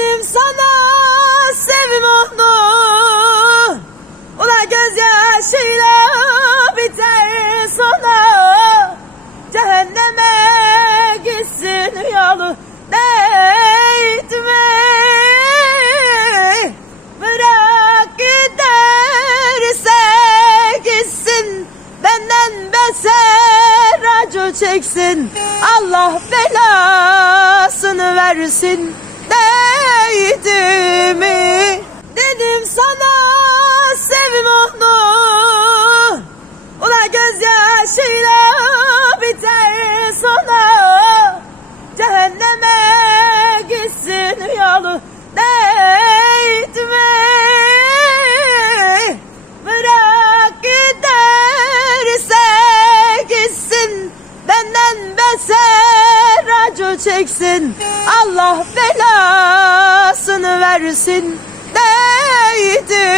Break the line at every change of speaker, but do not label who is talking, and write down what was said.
Dedim sana sevim onu. Ula gözyaşıyla biter sona Cehenneme gitsin yolu değme Bırak giderse gitsin. Benden beter acı çeksin. Allah belasını versin gözyaşıyla biter sona. Cehenneme gitsin yolu değme Bırak giderse gitsin. Benden beter acı çeksin. Allah belasını versin. Değdi